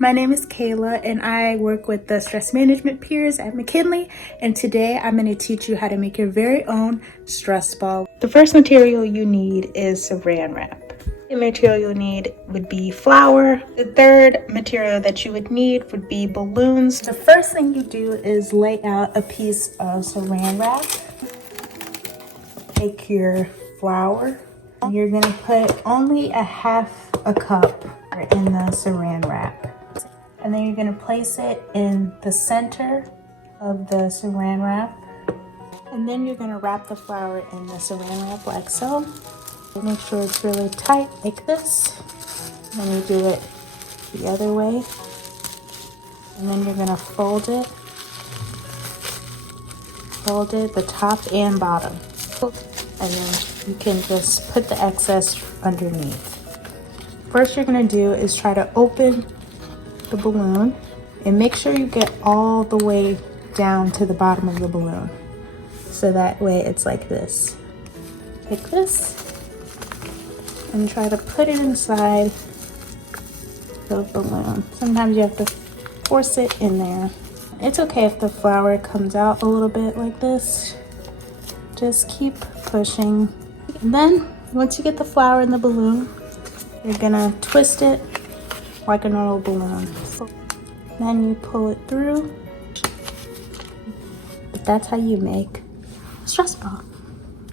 My name is Kayla and I work with the stress management peers at McKinley, and today I'm going to teach you how to make your very own stress ball. The first material you need is saran wrap. The material you'll need would be flour. The third material that you would need would be balloons. The first thing you do is lay out a piece of saran wrap. Take your flour. You're going to put only a half a cup in the saran wrap. And then you're going to place it in the center of the saran wrap. And then you're going to wrap the flour in the saran wrap like so. Make sure it's really tight like this. And then you do it the other way. And then you're going to fold it the top and bottom. And then you can just put the excess underneath. First you're going to do is try to open the balloon and make sure you get all the way down to the bottom of the balloon, so that way it's like this, and try to put it inside the balloon. Sometimes you have to force it in there. It's okay if the flour comes out a little bit like this. Just keep pushing. And then once you get the flour in the balloon, you're gonna twist it like a normal balloon. Then you pull it through. But that's how you make a stress ball.